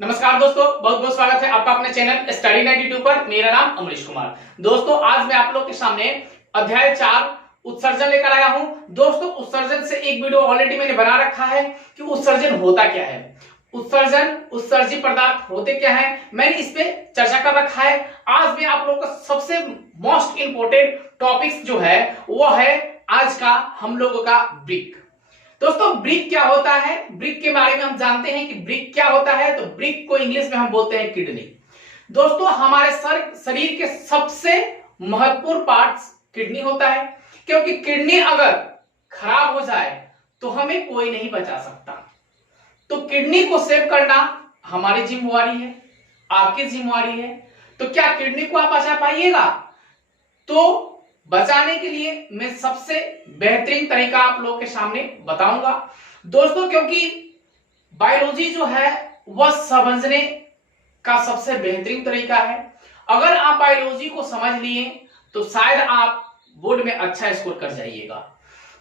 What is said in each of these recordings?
नमस्कार दोस्तों, बहुत बहुत स्वागत है आपका अपने चैनल स्टडी 92 पर। मेरा नाम अमरीश कुमार। दोस्तों, आज मैं आप लोग के सामने अध्याय 4 उत्सर्जन लेकर आया हूं। दोस्तों, उत्सर्जन से एक वीडियो ऑलरेडी मैंने बना रखा है कि उत्सर्जन होता क्या है, उत्सर्जन उत्सर्जित पदार्थ होते क्या है, मैंने इस पे चर्चा कर रखा है। आज मैं आप लोगों का सबसे मोस्ट इंपोर्टेंट टॉपिक्स जो है वो है आज का हम लोगों का ब्रिक। दोस्तों, ब्रिक क्या होता है, ब्रिक के बारे में हम जानते हैं कि ब्रिक क्या होता है। तो ब्रिक को इंग्लिश में हम बोलते हैं किडनी। दोस्तों, हमारे शरीर के सबसे महत्वपूर्ण पार्ट किडनी होता है, क्योंकि किडनी अगर खराब हो जाए तो हमें कोई नहीं बचा सकता। तो किडनी को सेव करना हमारी जिम्मेवारी है, आपकी जिम्मेवारी है। तो क्या किडनी को आप बचा पाइएगा? तो बचाने के लिए मैं सबसे बेहतरीन तरीका आप लोगों के सामने बताऊंगा दोस्तों, क्योंकि बायोलॉजी जो है वह समझने का सबसे बेहतरीन तरीका है। अगर आप बायोलॉजी को समझ लिए तो शायद आप बोर्ड में अच्छा स्कोर कर जाइएगा।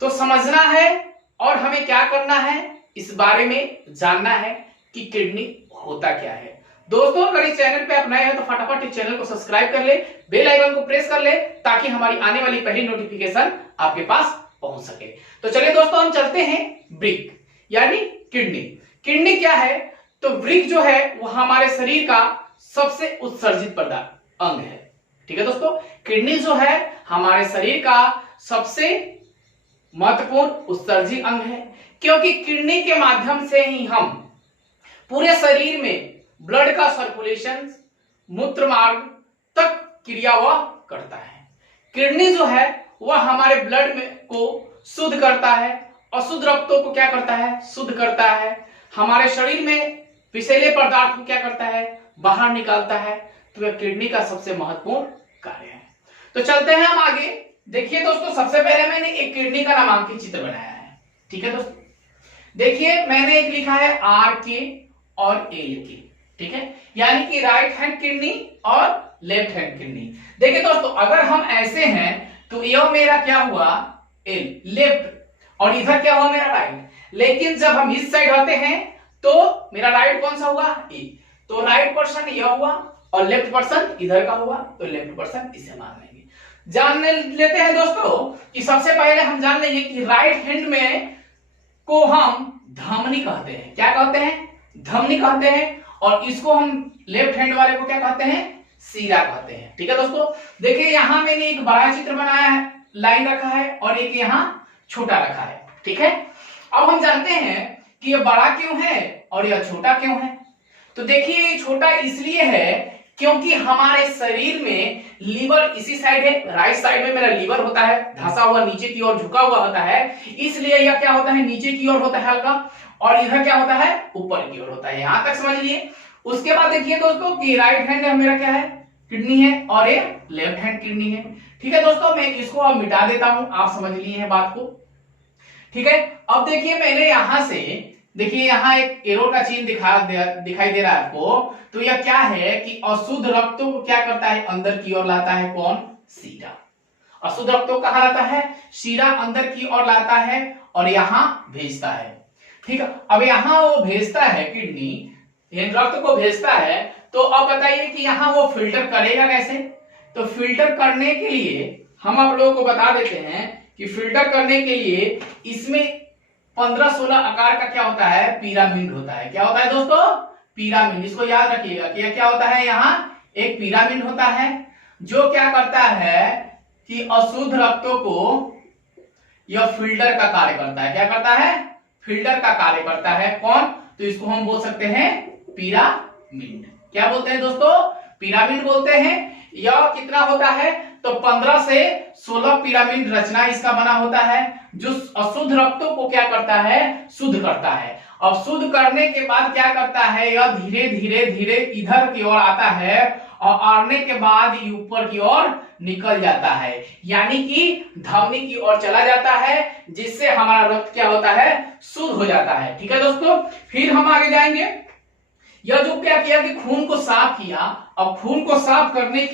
तो समझना है और हमें क्या करना है, इस बारे में जानना है कि किडनी होता क्या है। दोस्तों, अगर इस चैनल पे आप नए हैं तो फटाफट इस चैनल को सब्सक्राइब कर ले, बेल आइकन को प्रेस कर ले, ताकि हमारी आने वाली पहली नोटिफिकेशन आपके पास पहुंच सके। तो चलिए दोस्तों, हम चलते हैं ब्रिक यानी किडनी। किडनी क्या है? तो ब्रिक जो है वो हमारे शरीर का सबसे उत्सर्जित पदार्थ अंग है। ठीक है दोस्तों, किडनी जो है हमारे शरीर का सबसे महत्वपूर्ण उत्सर्जित अंग है, क्योंकि किडनी के माध्यम से ही हम पूरे शरीर में ब्लड का सर्कुलेशन मूत्र मार्ग तक क्रिया वह करता है। किडनी जो है वह हमारे ब्लड में को शुद्ध करता है, अशुद्ध रक्तों को क्या करता है, शुद्ध करता है। हमारे शरीर में विषैले पदार्थ को क्या करता है, बाहर निकालता है। तो यह किडनी का सबसे महत्वपूर्ण कार्य है। तो चलते हैं हम आगे। देखिए दोस्तों, सबसे पहले मैंने एक किडनी का नामांकित चित्र बनाया है। ठीक है दोस्तों, देखिए मैंने एक लिखा है आर के और एल के। ठीक है, यानी कि राइट हैंड किडनी और लेफ्ट हैंड किडनी। देखिए दोस्तों, अगर हम ऐसे हैं तो यह मेरा क्या हुआ, एल लेफ्ट, और इधर क्या हुआ मेरा राइट। लेकिन जब हम इस साइड होते हैं तो मेरा राइट कौन सा हुआ, ए। तो राइट पर्सन यह हुआ और लेफ्ट पर्सन इधर का हुआ, तो लेफ्ट पर्सन इसे मान लेंगे। जान लेते हैं दोस्तों कि सबसे पहले हम जान लेंगे कि राइट हैंड में को हम धमनी कहते हैं। क्या कहते हैं? धमनी कहते हैं। और इसको हम लेफ्ट हैंड वाले को क्या कहते हैं, सीरा कहते हैं। ठीक है दोस्तों, देखिए यहां मैंने एक बड़ा चित्र बनाया है, लाइन रखा है, और एक यहां छोटा रखा है। ठीक है, अब हम जानते हैं कि यह बड़ा क्यों है और यह छोटा क्यों है। तो देखिए, ये छोटा इसलिए है क्योंकि हमारे शरीर में लीवर इसी साइड है, राइट साइड में मेरा लीवर होता है, धंसा हुआ नीचे की ओर झुका हुआ होता है, इसलिए यह क्या होता है, नीचे की ओर होता है हल्का, और इधर क्या होता है, ऊपर की ओर होता है। यहां तक समझ लिए। उसके बाद देखिए दोस्तों कि राइट हैंड मेरा क्या है, किडनी है, और ये लेफ्ट हैंड किडनी है। ठीक है दोस्तों, मैं इसको अब मिटा देता हूं, आप समझ लिए हैं बात को। ठीक है, अब देखिए मैंने यहां से, देखिए यहां एक एरो का चिन्ह दिखाई दे रहा है आपको। तो यह क्या है कि अशुद्ध रक्तों को क्या करता है, अंदर की ओर लाता है। कौन? सीरा। अशुद्ध रक्तों कहां लाता है, सीरा अंदर की ओर लाता है और यहां भेजता है। ठीक है, अब यहां वो भेजता है, किडनी रक्त को भेजता है। तो अब बताइए कि यहां वो फिल्टर करेगा कैसे। तो फिल्टर करने के लिए हम आप लोगों को बता देते हैं कि फिल्टर करने के लिए इसमें 15-16 आकार का क्या होता है, पिरामिड होता है। क्या होता है दोस्तों? पिरामिड। इसको याद रखिएगा कि क्या होता है, यहाँ एक पिरामिड होता है जो क्या करता है कि अशुद्ध रक्तों को यह फिल्टर का कार्य करता है। क्या करता है? फिल्टर का कार्य करता है। कौन? तो इसको हम बोल सकते हैं पिरामिड। क्या बोलते हैं दोस्तों? पिरामिड बोलते हैं। यह कितना होता है, तो 15 से 16 पिरामिड रचना इसका बना होता है, जो अशुद्ध रक्तों को क्या करता है, शुद्ध करता है। अब शुद्ध करने के बाद क्या करता है, यह धीरे धीरे धीरे इधर की ओर आता है और आने के बाद ऊपर की ओर निकल जाता है, यानी कि धमनी की ओर चला जाता है, जिससे हमारा रक्त क्या होता है, शुद्ध हो जाता है। ठीक है दोस्तों, फिर हम आगे जाएंगे। यह जो क्या किया कि खून को साफ किया। अब खून को साफ करने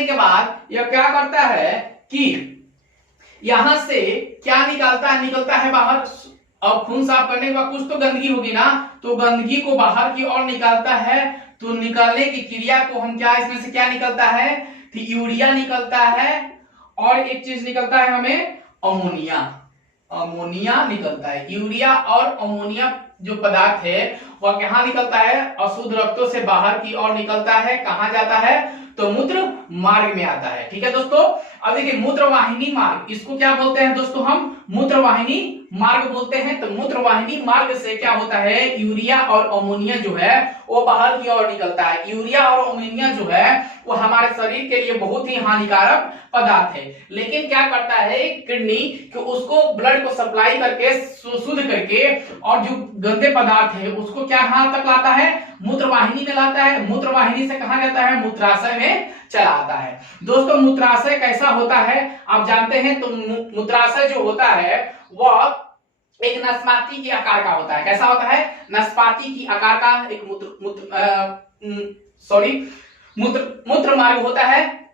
के बाद, यह क्या करता है कि यहां से क्या निकलता है, बाहर अब खून साफ करने के बाद कुछ तो गंदगी होगी ना, तो गंदगी को बाहर की ओर निकालता है। तो निकालने की क्रिया को हम क्या, इसमें से क्या निकलता है, तो यूरिया निकलता है, और एक चीज निकलता है हमें अमोनिया। अमोनिया निकलता है। यूरिया और अमोनिया जो पदार्थ है वह कहाँ निकलता है, अशुद्ध रक्तों से बाहर की ओर निकलता है। कहाँ जाता है, तो मूत्र मार्ग में आता है। ठीक है दोस्तों, अब देखिए मूत्रवाहिनी मार्ग, इसको क्या बोलते हैं दोस्तों, हम मूत्रवाहिनी मार्ग बोलते हैं। तो मूत्रवाहिनी मार्ग से क्या होता है, यूरिया और अमोनिया जो है वो बाहर की ओर निकलता है। यूरिया और अमोनिया जो है वो हमारे शरीर के लिए बहुत ही हानिकारक पदार्थ है, लेकिन क्या करता है किडनी कि उसको ब्लड को सप्लाई करके शुद्ध करके, और जो गंदे पदार्थ है उसको क्या कहां तक लाता है, मूत्रवाहिनी में लाता है। मूत्रवाहिनी से कहां जाता है, मूत्राशय में चला आता है। दोस्तों मूत्राशय कैसा होता है आप जानते हैं, तो मूत्राशय जो होता है वह एक नाशपाती के आकार का होता है। कैसा होता है, नाशपाती की आकार का एक मूत्र मार्ग होता है,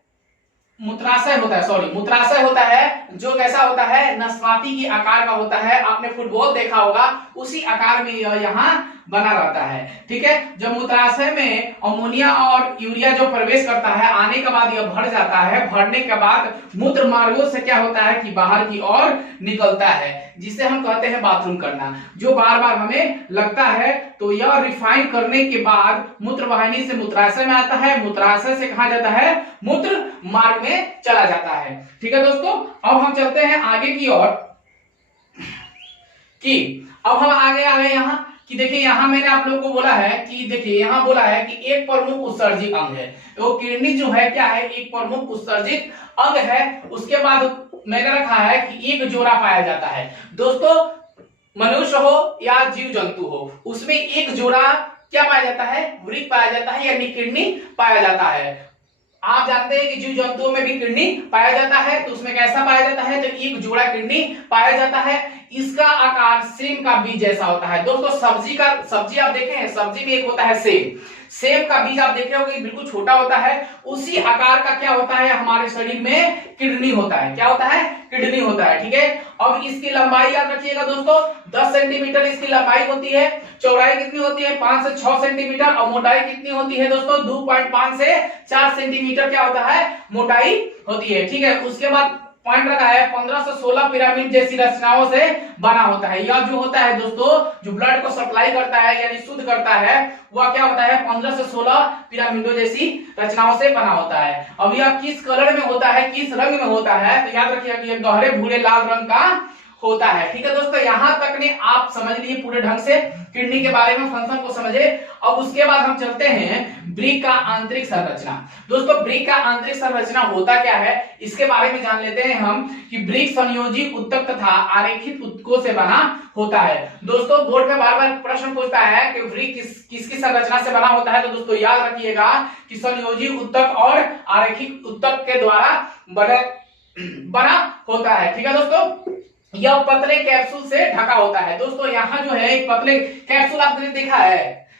मूत्राशय होता है, सॉरी मूत्राशय होता है, जो कैसा होता है, नाशपाती के आकार का होता है। आपने फुटबॉल देखा होगा, उसी आकार में यह यहाँ बना रहता है। ठीक है, जब मूत्राशय में अमोनिया और यूरिया जो प्रवेश करता है, आने के बाद यह भर जाता है। भरने के बाद मूत्र मार्गों से क्या होता है कि बाहर की ओर निकलता है, जिसे हम कहते हैं बाथरूम करना, जो बार बार हमें लगता है। तो यह रिफाइन करने के बाद मूत्रवाहिनी से मूत्राशय में आता है, मूत्राशय से कहा जाता है, मूत्र मार्ग में चला जाता है। ठीक है दोस्तों, अब हम चलते हैं आगे की ओर कि अब हम आगे आ गए यहाँ कि देखिए यहाँ मैंने आप लोगों को बोला है कि देखिए यहाँ बोला है कि एक प्रमुख उत्सर्जित अंग है। तो किडनी जो है क्या है, एक प्रमुख उत्सर्जित अंग है। उसके बाद मैंने रखा है कि एक जोड़ा पाया जाता है। दोस्तों मनुष्य हो या जीव जंतु हो, उसमें एक जोड़ा क्या पाया जाता है, वृक्क पाया जाता है, यानी किडनी पाया जाता है। आप जानते हैं कि जीव जंतुओं में भी किडनी पाया जाता है, तो उसमें कैसा पाया जाता है, तो एक जोड़ा किडनी पाया जाता है। इसका आकार सेम का बीज जैसा होता है। दोस्तों सब्जी आप देखे हैं, सब्जी में एक होता है सेम, सेब का बीज आप देखे होंगे बिल्कुल छोटा होता है, उसी आकार का क्या होता है हमारे शरीर में किडनी होता है। क्या होता है, किडनी होता है। ठीक है, अब इसकी लंबाई याद रखिएगा दोस्तों, 10 सेंटीमीटर इसकी लंबाई होती है। चौड़ाई कितनी होती है, 5 से 6 सेंटीमीटर। और मोटाई कितनी होती है दोस्तों, 2.5 से 4 सेंटीमीटर क्या होता है, मोटाई होती है। ठीक है, उसके बाद पॉइंट रखा है 15 से 16 पिरामिड जैसी रचनाओं से बना होता है। यह जो होता है दोस्तों, जो ब्लड को सप्लाई करता है यानी शुद्ध करता है, वह क्या होता है 15 से 16 पिरामिडों जैसी रचनाओं से बना होता है। अब यह किस कलर में होता है, किस रंग में होता है, तो याद रखिएगा कि यह गहरे भूरे लाल रंग का होता है। ठीक है दोस्तों, यहां तक ने आप समझ लिए पूरे ढंग से किडनी के बारे में, फंक्शन को समझे। अब उसके बाद हम चलते हैं वृक्क का आंतरिक संरचना। दोस्तों वृक्क का आंतरिक संरचना होता क्या है, इसके बारे में जान लेते हैं हम कि वृक्क संयोजी उत्तक तथा आरेखित उत्तकों से बना होता है। दोस्तों बोर्ड में बार बार प्रश्न पूछता है कि वृक्क किसकी संरचना से बना होता है, तो दोस्तों याद रखिएगा कि संयोजी उत्तक और आरेखित उत्तक के द्वारा बना होता है। ठीक है दोस्तों, यह पतले कैप्सूल से ढका होता है। दोस्तों यहाँ जो है एक पतले कैप्सूल आपने देखा है,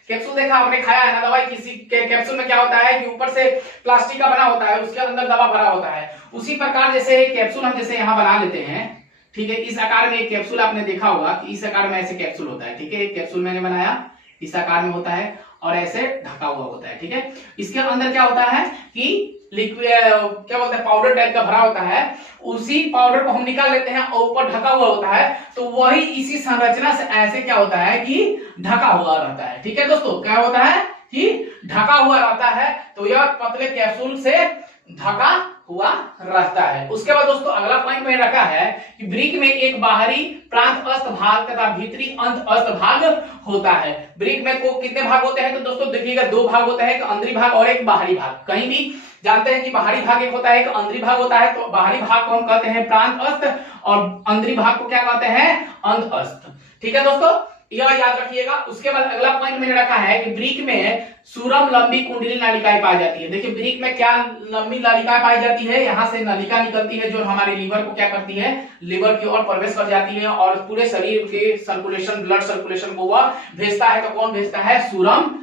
कैप्सूल देखा आपने, खाया है ना दवाई, किसी कैप्सूल में क्या होता है कि ऊपर से प्लास्टिक का बना होता है, उसके अंदर दवा भरा होता है। उसी प्रकार जैसे कैप्सूल हम जैसे यहाँ बना लेते हैं, ठीक है, इस आकार में एक कैप्सूल आपने देखा होगा कि इस आकार में ऐसे कैप्सूल होता है। ठीक है, एक कैप्सूल मैंने बनाया, इस आकार में होता है और ऐसे ढका हुआ होता है। ठीक है, इसके अंदर क्या होता है कि लिक्विड क्या बोलते हैं, पाउडर टाइप का भरा होता है। उसी पाउडर को हम निकाल लेते हैं और ऊपर ढका हुआ होता है, तो वही इसी संरचना से ऐसे क्या होता है कि ढका हुआ रहता है। ठीक है दोस्तों, क्या होता है कि ढका हुआ रहता है। तो यह पतले कैप्सूल से ढका हुआ रहता है। उसके बाद दोस्तों अगला पॉइंट मैंने रखा है कि वृक्क में एक बाहरी प्रांत अस्त भाग तथा भीतरी अंत अस्त भाग होता है। वृक्क में को कितने भाग होते हैं, तो दोस्तों देखिएगा 2 भाग होते हैं, एक अंदरी भाग और एक बाहरी भाग। कहीं भी जानते हैं कि बाहरी भाग एक होता है, एक अंदरी भाग होता है। तो बाहरी भाग को हम कहते हैं प्रांत अस्त और अंदरी भाग को क्या कहते हैं, अंत अस्त। ठीक है दोस्तों, यह याद रखिएगा। उसके बाद अगला पॉइंट मैंने रखा है कि वृक्क में सूरम लंबी कुंडली नालिकाएं पाई जाती है। देखिए वृक्क में क्या लंबी नालिकाएं पाई जाती है, यहाँ से नलिका निकलती है जो हमारे लीवर को क्या करती है, लीवर की ओर प्रवेश कर जाती है और पूरे शरीर के सर्कुलेशन, ब्लड सर्कुलेशन को वह भेजता है। तो कौन भेजता है, सूरम।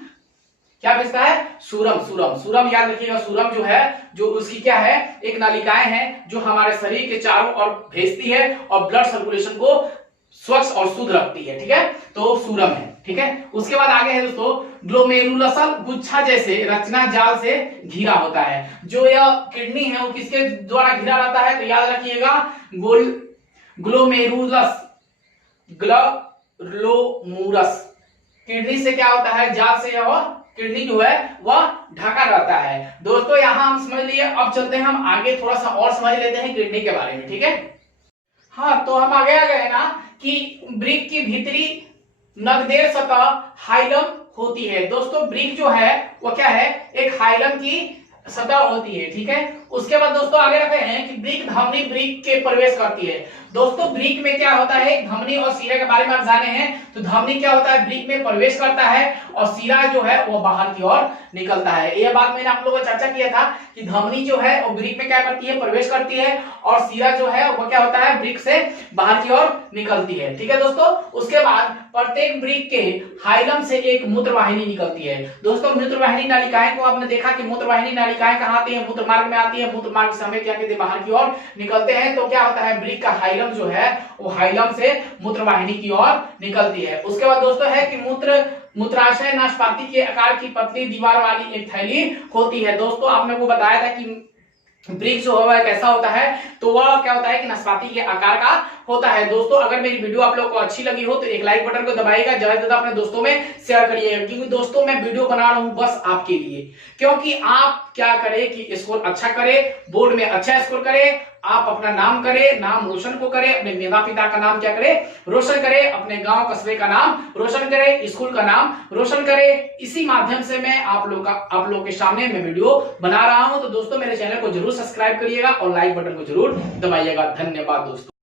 क्या भेजता है, सूरम। सूरम याद रखिएगा, सूरम जो है, जो उसकी क्या है, एक नालिकाएं हैं जो हमारे शरीर के चारों ओर भेजती है और ब्लड सर्कुलेशन को स्वच्छ और शुद्ध रखती है, ठीक है, तो सूरम है, ठीक है। उसके बाद आगे है दोस्तों, ग्लोमेरुलसल गुच्छा जैसे रचना जाल से घिरा होता है। जो यह किडनी है वो किसके द्वारा घिरा रहता है, तो याद रखिएगा ग्लोमेरुलस ग्लोमुरस किडनी से क्या होता है, जाल से यह किडनी जो है वह ढका रहता है। दोस्तों यहां हम समझ लिए, अब चलते हैं हम आगे, थोड़ा सा और समझ लेते हैं किडनी के बारे में, ठीक है। हाँ, तो हम आगे आ गए ना कि वृक्क की भीतरी नगदेर सतह हाइलम होती है। दोस्तों वृक्क जो है वो क्या है, एक हाइलम की सतह होती है, ठीक है। उसके बाद दोस्तों आगे रखे हैं कि वृक्क धमनी वृक्क के प्रवेश करती है। दोस्तों वृक्क में क्या होता है, धमनी और सीरा के बारे में आप जाने हैं, तो धमनी क्या होता है, वृक्क में प्रवेश करता है और सीरा जो है वो बाहर की ओर निकलता है। यह बात मैंने आप लोगों को चर्चा किया था कि धमनी जो है वो वृक्क में क्या करती है, प्रवेश करती है, और सीरा जो है वो क्या होता है, वृक्क से बाहर की ओर निकलती है, ठीक है दोस्तों। उसके बाद प्रत्येक वृक्क के हाइलम से एक मूत्रवाहिनी निकलती है। दोस्तों मूत्रवाहिनी नालिकाएं को आपने देखा कि मूत्रवाहिनी नालिकाएं कहां आती है, मूत्र मार्ग में आती है, मूत्र मार्ग से हमें क्या कहते हैं, बाहर की ओर निकलते हैं। तो क्या होता है, वृक्क का हाइलम जो है वो हाइलम से मूत्रवाहिनी की ओर निकलती है। उसके बाद दोस्तों है कि मूत्राशय नाशपाती के आकार की पतली दीवार वाली एक थैली होती है। दोस्तों आपने वो बताया था कि वृक्क जो है कैसा होता है, तो वह क्या होता है कि नाशपाती के आकार का होता है। दोस्तों अगर मेरी वीडियो आप लोगों को अच्छी लगी हो तो एक लाइक बटन को दबाइएगा, ज्यादा से ज्यादा अपने दोस्तों में शेयर करिएगा, क्योंकि दोस्तों मैं वीडियो बना रहा हूं बस आपके लिए, क्योंकि आप क्या करें कि स्कोर अच्छा करें, बोर्ड में अच्छा स्कोर करें, आप अपना नाम करें, नाम रोशन को करें, अपने माता पिता का नाम क्या करें, रोशन करें, अपने गांव कस्बे का नाम रोशन करें, स्कूल का नाम रोशन करें। इसी माध्यम से मैं आप लोग के सामने मैं वीडियो बना रहा हूं। तो दोस्तों मेरे चैनल को जरूर सब्सक्राइब करिएगा और लाइक बटन को जरूर दबाइएगा। धन्यवाद दोस्तों।